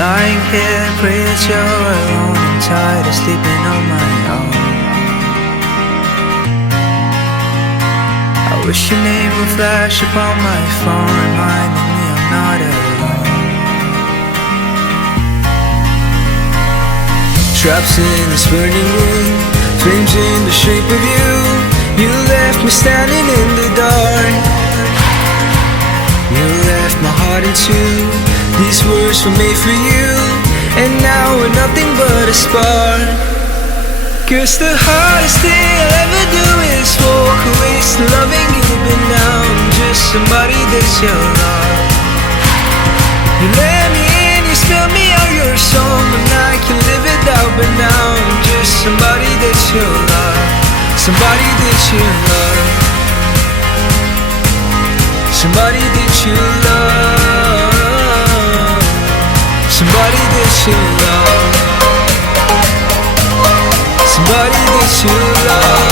Lying here, pray that you're alone. I'm tired of sleeping on my own. I wish your name would flash upon my phone, reminding me I'm not alone. Traps in this burning room, flames in the shape of you. You left me standing in the dark. You left my heart in two. These words were made for you, and now we're nothing but a spark. 'Cause the hardest thing I'll ever do is walk away, still loving you, but now I'm just somebody that you love. You let me in, you spill me out your song, and I can live it out, but now I'm just somebody that you love. Somebody that you love. Somebody that you love. Somebody that you love. Somebody that you love.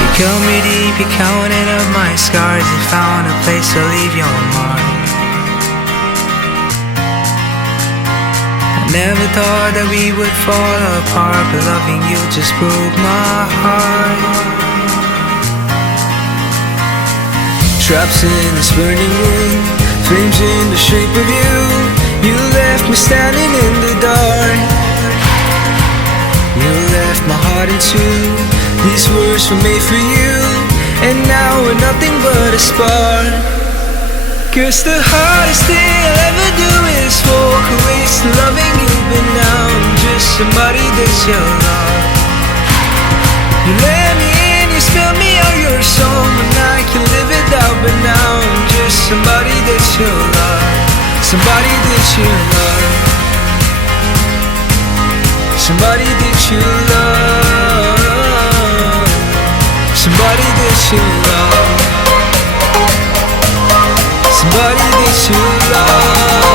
You killed me deep, you counted up my scars. You found a place to leave your mark. Never thought that we would fall apart, but loving you just broke my heart. Traps in this burning room, flames in the shape of you. You left me standing in the dark. You left my heart in two. These words were made for you, and now we're nothing but a spark. 'Cause the hardest thing I'll ever do is walk away, still loving you, but now I'm just somebody that you love. You let me in, you spill me out your song, and I can live it out, but now I'm just somebody that you love. Somebody that you love. Somebody that you love. Somebody that you love. Somebody that you love.